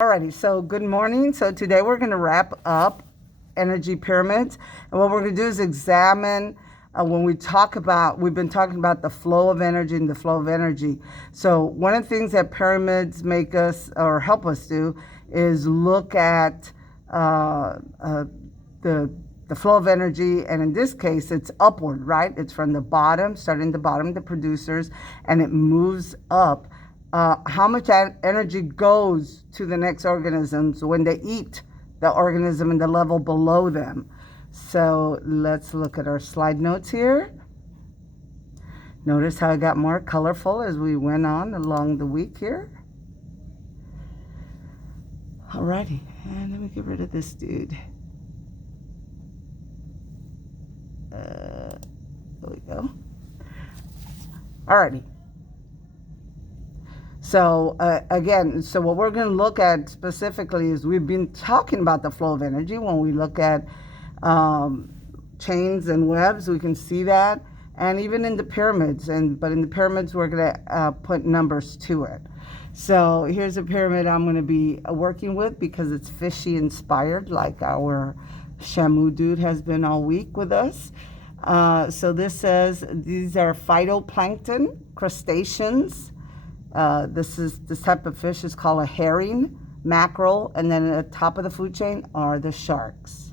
Alrighty, so good morning. So today we're going to wrap up energy pyramids. And what we're going to do is examine when we've been talking about the flow of energy and the flow of energy. So one of the things that pyramids make us or help us do is look at the flow of energy, and in this case, it's upward, right? It's from the bottom, starting the bottom, the producers, and it moves up. How much energy goes to the next organisms when they eat the organism in the level below them. So let's look at our slide notes here. Notice how it got more colorful as we went on along the week here. Alrighty, and let me get rid of this dude. There we go. Alrighty. So again, so what we're going to look at specifically is we've been talking about the flow of energy. When we look at chains and webs, we can see that, and even in the pyramids. But in the pyramids, we're going to put numbers to it. So here's a pyramid I'm going to be working with because it's fishy inspired, like our Shamu dude has been all week with us. So this says these are phytoplankton, crustaceans. This type of fish is called a herring, mackerel, and then at the top of the food chain are the sharks.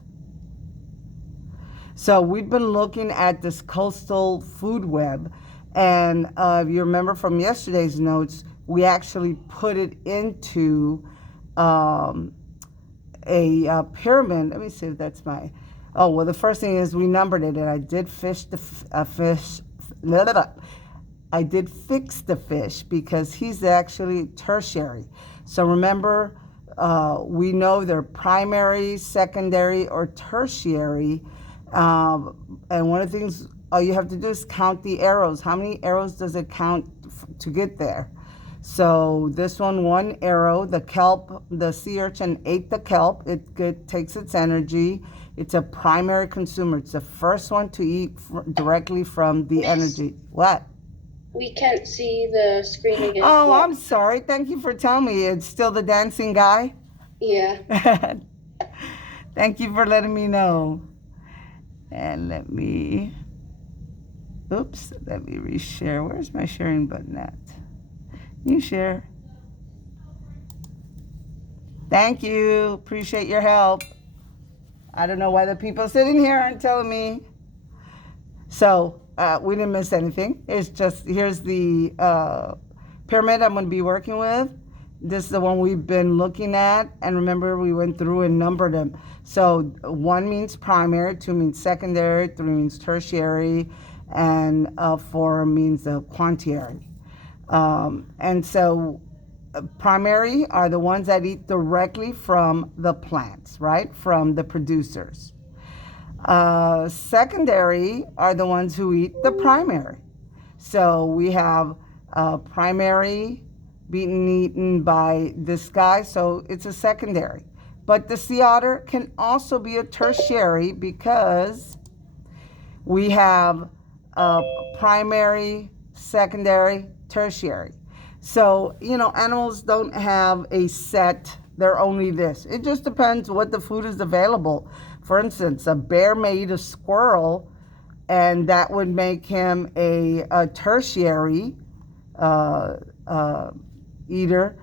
So we've been looking at this coastal food web, and if you remember from yesterday's notes, we actually put it into a pyramid. Let me see if that's my... Oh, well, the first thing is we numbered it, and I did fish the fish... I did fix the fish because he's actually tertiary. So remember, we know they're primary, secondary, or tertiary. And one of the things all you have to do is count the arrows. How many arrows does it count to get there? So this one arrow, the kelp, the sea urchin ate the kelp. It takes its energy. It's a primary consumer. It's the first one to eat directly from the energy. What? We can't see the screen again. Oh, I'm sorry. Thank you for telling me. It's still the dancing guy? Yeah. Thank you for letting me know. And let me reshare. Where's my sharing button at? You share. Thank you. Appreciate your help. I don't know why the people sitting here aren't telling me. So we didn't miss anything. It's just, here's the pyramid I'm going to be working with. This is the one we've been looking at. And remember, we went through and numbered them. So 1 means primary, 2 means secondary, 3 means tertiary, and 4 means quaternary. And so primary are the ones that eat directly from the plants, right? From the producers. Secondary are the ones who eat the primary. So we have primary being eaten by this guy, so it's a secondary. But the sea otter can also be a tertiary because we have primary, secondary, tertiary. So, animals don't have a set, they're only this. It just depends what the food is available. For instance, a bear may eat a squirrel, and that would make him a tertiary eater,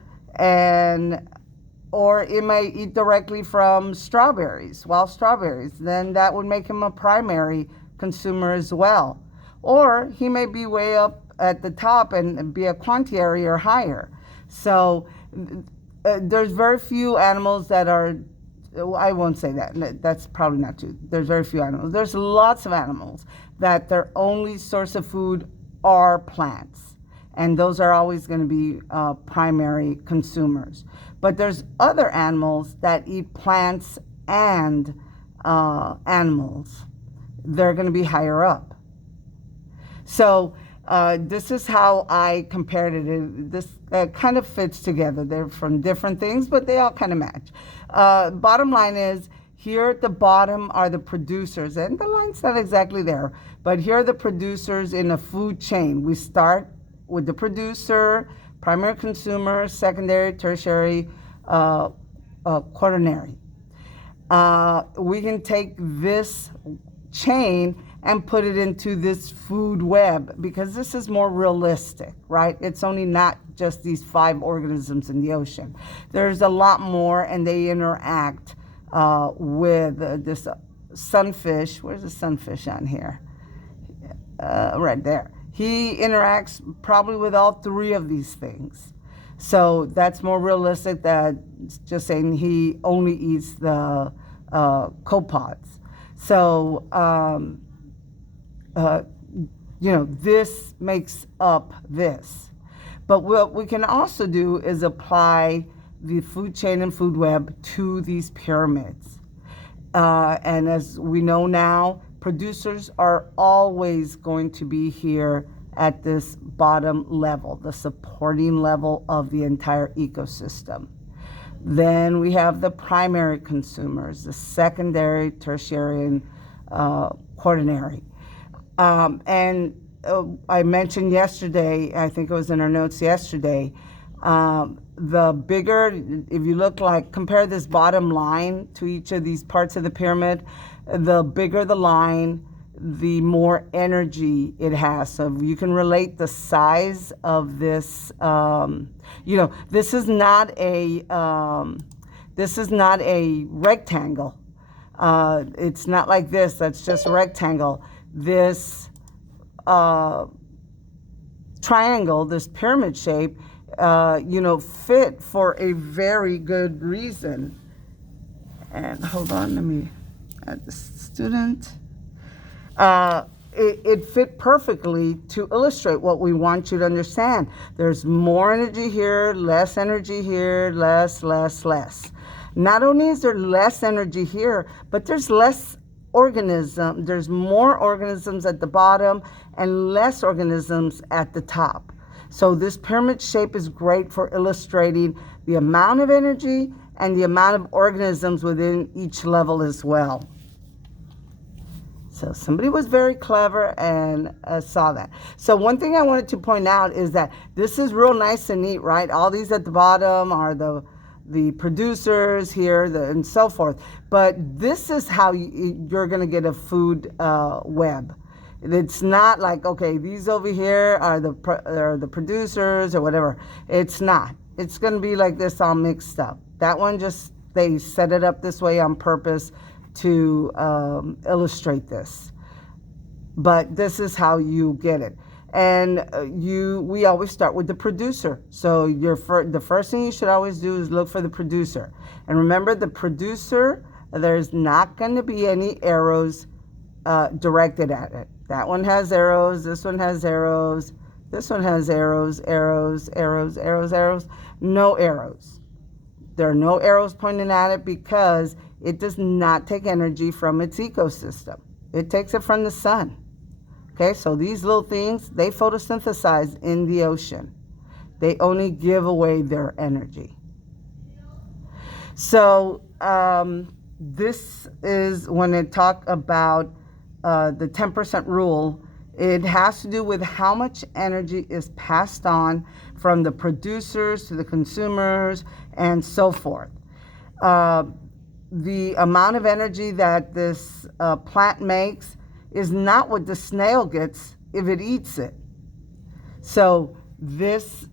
or it may eat directly from strawberries, wild strawberries. Then that would make him a primary consumer as well. Or he may be way up at the top and be a quaternary or higher. So there's very few animals that are... I won't say that. That's probably not true. There's very few animals. There's lots of animals that their only source of food are plants. And those are always going to be primary consumers. But there's other animals that eat plants and animals. They're going to be higher up. So this is how I compared it. This kind of fits together. They're from different things, but they all kind of match. Bottom line is, here at the bottom are the producers, and the line's not exactly there, but here are the producers in a food chain. We start with the producer, primary consumer, secondary, tertiary, uh, quaternary. We can take this chain and put it into this food web because this is more realistic, right? It's only not just these 5 organisms in the ocean. There's a lot more, and they interact with this sunfish. Where's the sunfish on here? Right there. He interacts probably with all 3 of these things. So that's more realistic than just saying he only eats the copepods. So, this makes up this. But what we can also do is apply the food chain and food web to these pyramids. And as we know now, producers are always going to be here at this bottom level, the supporting level of the entire ecosystem. Then we have the primary consumers, the secondary, tertiary, and quaternary. And I mentioned yesterday, I think it was in our notes yesterday, the bigger, if you compare this bottom line to each of these parts of the pyramid, the bigger the line, the more energy it has. So you can relate the size of this. This is not a rectangle. It's not like this. That's just a rectangle. This triangle, this pyramid shape, fit for a very good reason. And hold on, let me add the student. It fit perfectly to illustrate what we want you to understand. There's more energy here, less energy here, less. Not only is there less energy here, but there's less organism. There's more organisms at the bottom and less organisms at the top. So this pyramid shape is great for illustrating the amount of energy and the amount of organisms within each level as well. So somebody was very clever and saw that. So one thing I wanted to point out is that this is real nice and neat, right? All these at the bottom are the producers here, and so forth. But this is how you're going to get a food web. It's not like, okay, these over here are the producers or whatever. It's not. It's going to be like this, all mixed up. That one they set it up this way on purpose to illustrate this. But this is how you get it. And we always start with the producer. So the first thing you should always do is look for the producer. And remember, the producer, there's not going to be any arrows directed at it. That one has arrows, this one has arrows, this one has arrows. No arrows. There are no arrows pointing at it because it does not take energy from its ecosystem. It takes it from the sun. Okay, so these little things, they photosynthesize in the ocean. They only give away their energy. So this is when they talk about the 10% rule. It has to do with how much energy is passed on from the producers to the consumers and so forth. The amount of energy that this plant makes is not what the snail gets if it eats it. So this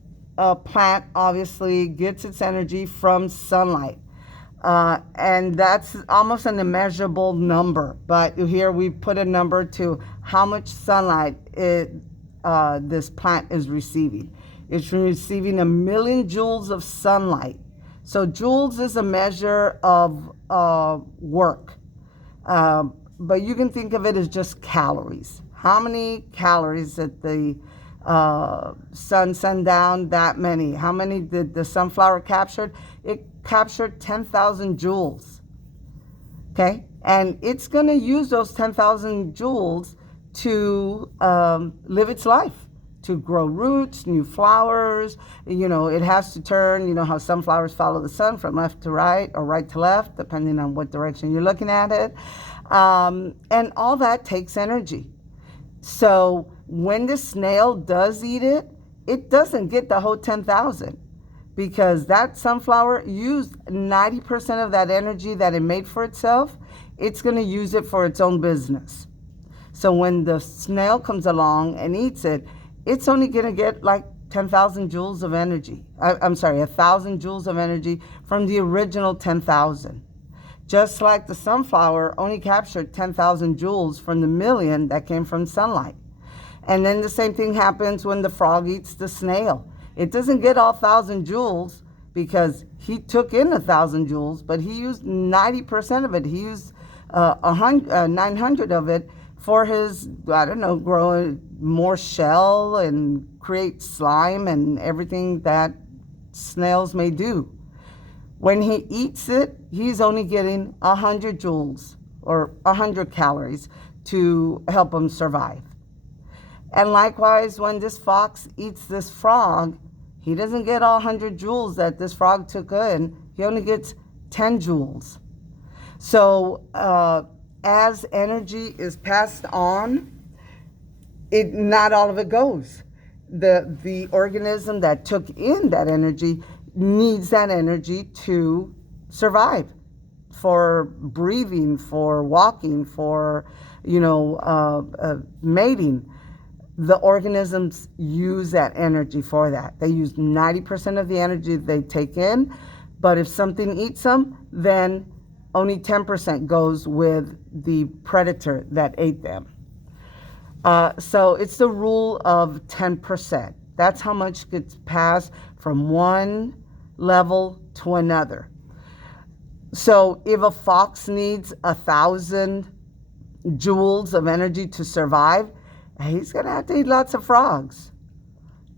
plant obviously gets its energy from sunlight. And that's almost an immeasurable number. But here we put a number to how much sunlight this plant is receiving. It's receiving 1 million joules of sunlight. So joules is a measure of work. But you can think of it as just calories. How many calories did the sun send down? That many. How many did the sunflower capture? It captured 10,000 joules. Okay? And it's going to use those 10,000 joules to live its life, to grow roots, new flowers. It has to turn, how sunflowers follow the sun from left to right or right to left, depending on what direction you're looking at it. And all that takes energy. So when the snail does eat it, it doesn't get the whole 10,000 because that sunflower used 90% of that energy that it made for itself. It's going to use it for its own business. So when the snail comes along and eats it, it's only going to get like 10,000 joules of energy. I'm sorry, 1,000 joules of energy from the original 10,000. Just like the sunflower only captured 10,000 joules from the million that came from sunlight. And then the same thing happens when the frog eats the snail. It doesn't get all 1,000 joules because he took in 1,000 joules, but he used 90% of it. He used 900 of it for his, I don't know, grow more shell and create slime and everything that snails may do. When he eats it, he's only getting 100 joules or 100 calories to help him survive. And likewise, when this fox eats this frog, he doesn't get all 100 joules that this frog took in. He only gets 10 joules. So as energy is passed on, not all of it goes. The organism that took in that energy needs that energy to survive, for breathing, for walking, for mating. The organisms use that energy for that. They use 90% of the energy they take in, but if something eats them, then only 10% goes with the predator that ate them. So it's the rule of 10%. That's how much gets passed from one level to another. So if a fox needs 1,000 joules of energy to survive, he's going to have to eat lots of frogs.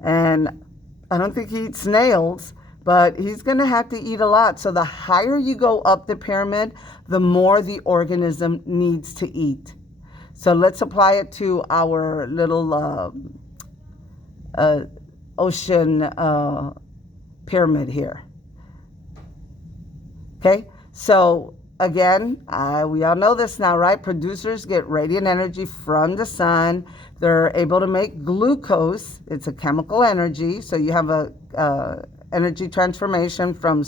And I don't think he eats snails, but he's going to have to eat a lot. So the higher you go up the pyramid, the more the organism needs to eat. So let's apply it to our little ocean pyramid here. Okay, so again, we all know this now, right? Producers get radiant energy from the sun. They're able to make glucose. It's a chemical energy. So you have a energy transformation from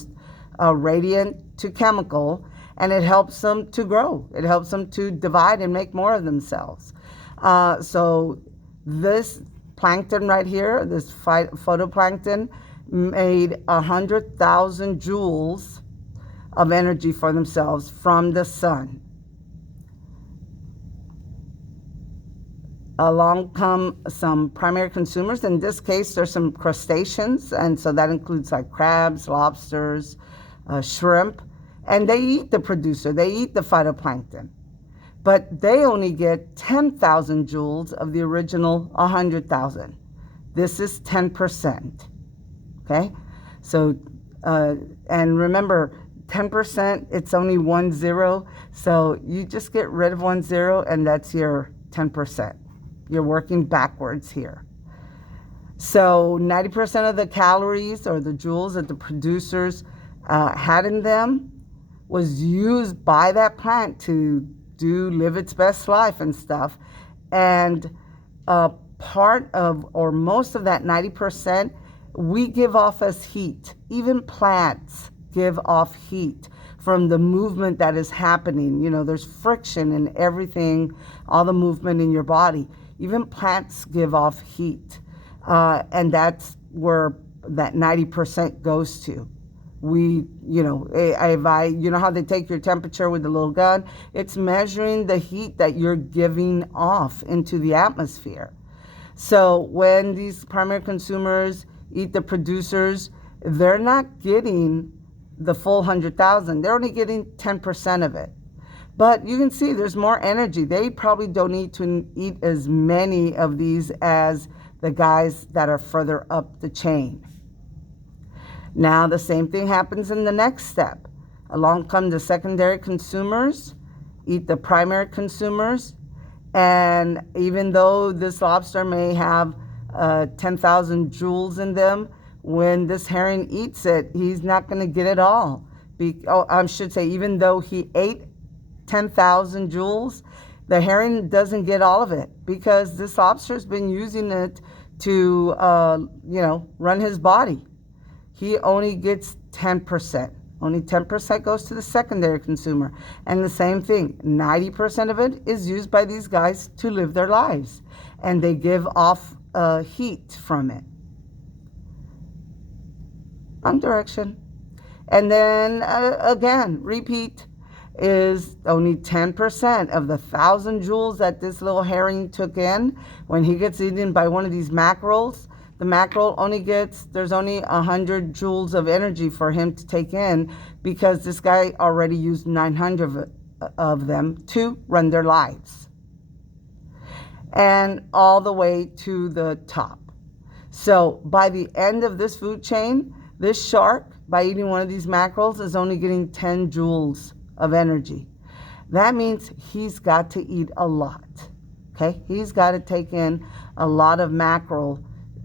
radiant to chemical, and it helps them to grow. It helps them to divide and make more of themselves. So this plankton right here, this phytoplankton, made 100,000 joules of energy for themselves from the sun. Along come some primary consumers. In this case, there's some crustaceans, and so that includes like crabs, lobsters, shrimp, and they eat the producer. They eat the phytoplankton, but they only get 10,000 joules of the original 100,000. This is 10%. Okay, so and remember, 10%, it's only 1 0. So you just get rid of 1 0, and that's your 10%. You're working backwards here. So 90% of the calories or the joules that the producers had in them was used by that plant to live its best life and stuff. And part of, or most of that 90%, we give off as heat. Even plants give off heat from the movement that is happening. You know, there's friction in everything, all the movement in your body. Even plants give off heat. And that's where that 90% goes to. We, you know how they take your temperature with a little gun? It's measuring the heat that you're giving off into the atmosphere. So when these primary consumers eat the producers, they're not getting the full 100,000. They're only getting 10% of it. But you can see there's more energy. They probably don't need to eat as many of these as the guys that are further up the chain. Now the same thing happens in the next step. Along come the secondary consumers, eat the primary consumers, and even though this lobster may have 10,000 joules in them, when this herring eats it, he's not going to get it all. I should say, even though he ate 10,000 joules, the herring doesn't get all of it because this lobster's been using it to, run his body. he only gets 10%. Only 10% goes to the secondary consumer. And the same thing, 90% of it is used by these guys to live their lives. And they give off heat from it. Wrong direction. And then again, repeat, is only 10% of the 1,000 joules that this little herring took in. When he gets eaten by one of these mackerels, the mackerel there's only 100 joules of energy for him to take in, because this guy already used 900 of them to run their lives. And all the way to the top. So by the end of this food chain, this shark, by eating one of these mackerels, is only getting 10 joules of energy. That means he's got to eat a lot. Okay? He's got to take in a lot of mackerel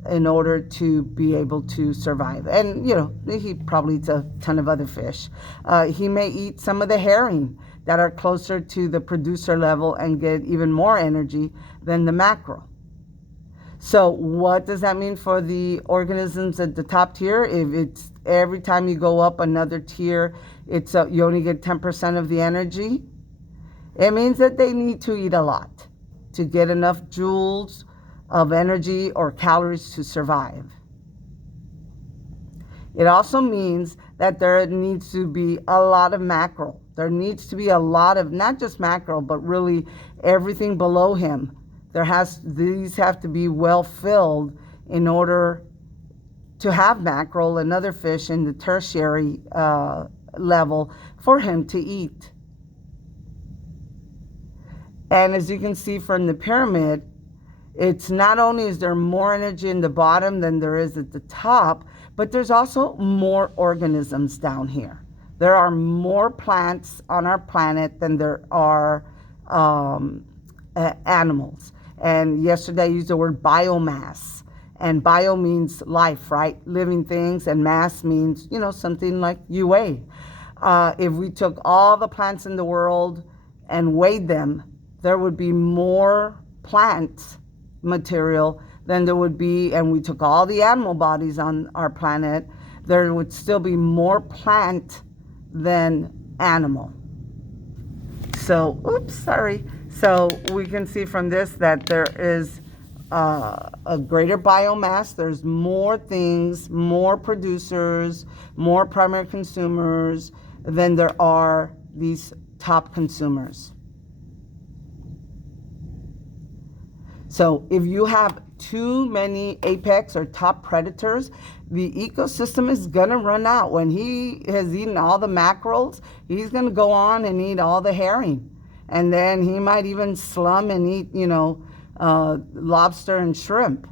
in order to be able to survive. And, he probably eats a ton of other fish. He may eat some of the herring that are closer to the producer level and get even more energy than the mackerel. So what does that mean for the organisms at the top tier? If it's every time you go up another tier, you only get 10% of the energy, it means that they need to eat a lot to get enough joules of energy or calories to survive. It also means that there needs to be a lot of mackerel. There needs to be a lot of, not just mackerel, but really everything below him. These have to be well filled in order to have mackerel and other fish in the tertiary level for him to eat. And as you can see from the pyramid, it's not only is there more energy in the bottom than there is at the top, but there's also more organisms down here. There are more plants on our planet than there are animals. And yesterday I used the word biomass. And bio means life, right? Living things. And mass means, something like you weigh. If we took all the plants in the world and weighed them, there would be more plant material than there would be, and we took all the animal bodies on our planet, there would still be more plant than animal. So, So we can see from this that there is a greater biomass. There's more things, more producers, more primary consumers than there are these top consumers. So if you have too many apex or top predators, the ecosystem is going to run out. When he has eaten all the mackerels, he's going to go on and eat all the herring. And then he might even slum and eat, lobster and shrimp.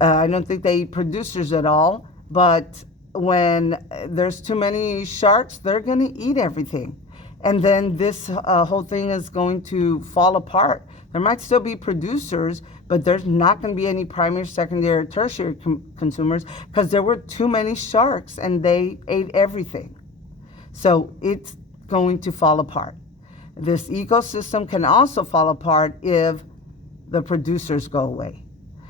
I don't think they eat producers at all, but when there's too many sharks, they're going to eat everything. And then this whole thing is going to fall apart. There might still be producers, but there's not going to be any primary, secondary, or tertiary consumers because there were too many sharks and they ate everything. So it's going to fall apart. This ecosystem can also fall apart if the producers go away.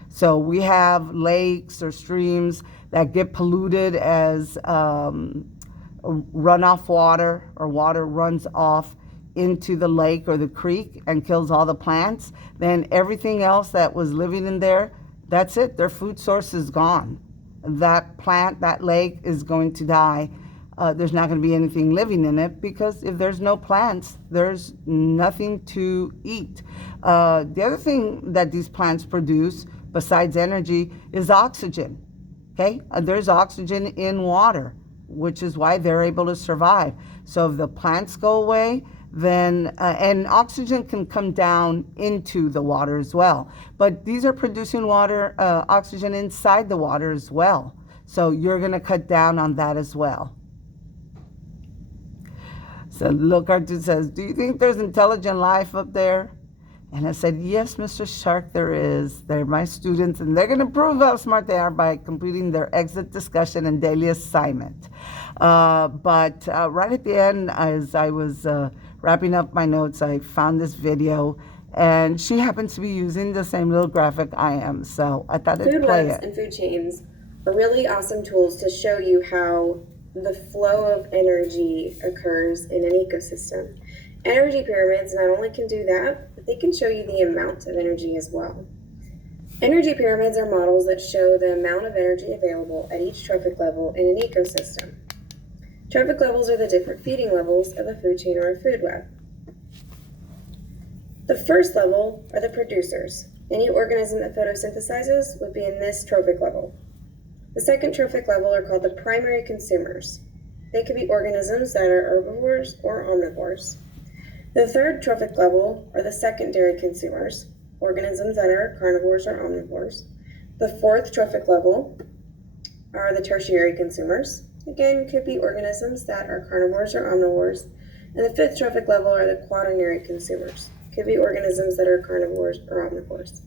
So we have lakes or streams that get polluted as runoff water, or water runs off into the lake or the creek and kills all the plants. Then everything else that was living in there, that's it. Their food source is gone. That plant, that lake is going to die. There's not going to be anything living in it because if there's no plants, there's nothing to eat. The other thing that these plants produce besides energy is oxygen. Okay? There's oxygen in water, which is why they're able to survive. So if the plants go away, then and oxygen can come down into the water as well. But these are producing water, oxygen inside the water as well. So you're going to cut down on that as well. So Locartu says, do you think there's intelligent life up there? And I said, yes, Mr. Shark, there is. They're my students, and they're going to prove how smart they are by completing their exit discussion and daily assignment. But right at the end, as I was wrapping up my notes, I found this video, and she happens to be using the same little graphic I am. So I thought I'd play it. Food webs and food chains are really awesome tools to show you how the flow of energy occurs in an ecosystem. Energy pyramids not only can do that, but they can show you the amount of energy as well. Energy pyramids are models that show the amount of energy available at each trophic level in an ecosystem. Trophic levels are the different feeding levels of a food chain or a food web. The first level are the producers. Any organism that photosynthesizes would be in this trophic level. The second trophic level are called the primary consumers. They could be organisms that are herbivores or omnivores. The third trophic level are the secondary consumers, organisms that are carnivores or omnivores. The fourth trophic level are the tertiary consumers. Again, could be organisms that are carnivores or omnivores. And the fifth trophic level are the quaternary consumers. Could be organisms that are carnivores or omnivores.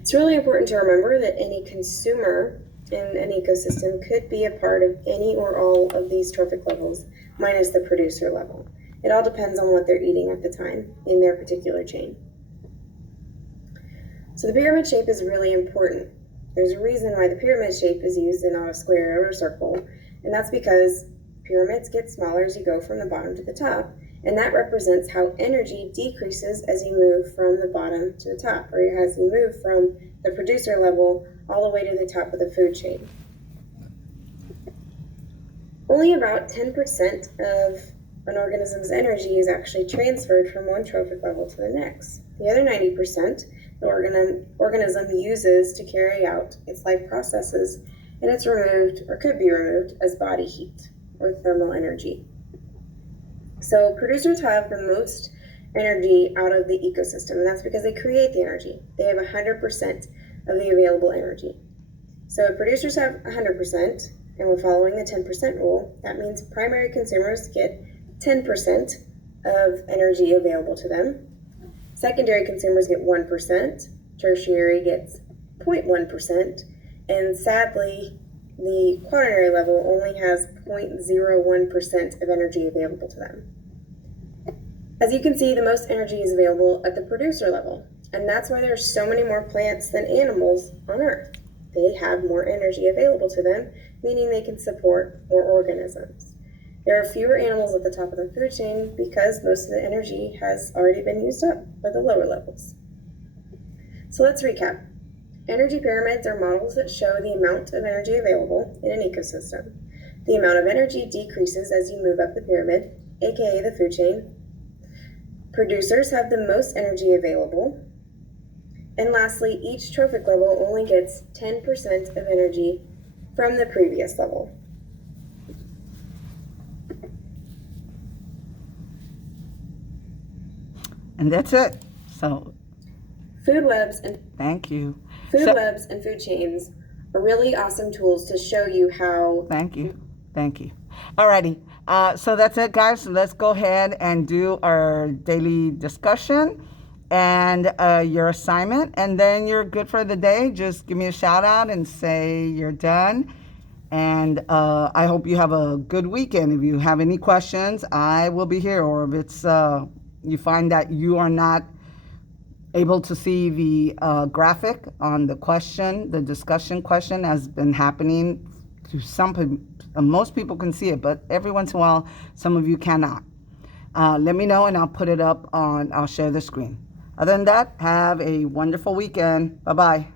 It's really important to remember that any consumer in an ecosystem could be a part of any or all of these trophic levels, minus the producer level. It all depends on what they're eating at the time in their particular chain. So the pyramid shape is really important. There's a reason why the pyramid shape is used and not a square or a circle, and that's because pyramids get smaller as you go from the bottom to the top, and that represents how energy decreases as you move from the bottom to the top, or as you move from the producer level all the way to the top of the food chain. Only about 10% of an organism's energy is actually transferred from one trophic level to the next. The other 90% the organism uses to carry out its life processes, and it's removed or could be removed as body heat or thermal energy. So producers have the most energy out of the ecosystem, and that's because they create the energy. They have 100% of the available energy. So if producers have 100%, and we're following the 10% rule, that means primary consumers get 10% of energy available to them. Secondary consumers get 1%, tertiary gets 0.1%, and sadly, the quaternary level only has 0.01% of energy available to them. As you can see, the most energy is available at the producer level, and that's why there are so many more plants than animals on Earth. They have more energy available to them, meaning they can support more organisms. There are fewer animals at the top of the food chain because most of the energy has already been used up by the lower levels. So let's recap. Energy pyramids are models that show the amount of energy available in an ecosystem. The amount of energy decreases as you move up the pyramid, aka the food chain. Producers have the most energy available. And lastly, each trophic level only gets 10% of energy from the previous level. And that's it. So Food webs and thank you. food webs and food chains are really awesome tools to show you how. Thank you. Thank you. Alrighty. So that's it, guys. So let's go ahead and do our daily discussion and your assignment, and then you're good for the day. Just give me a shout out and say you're done. And I hope you have a good weekend. If you have any questions, I will be here. Or if it's you find that you are not able to see the graphic on the question, the discussion question has been happening to some most people can see it, but every once in a while, some of you cannot. Let me know and I'll put it up I'll share the screen. Other than that, have a wonderful weekend. Bye-bye.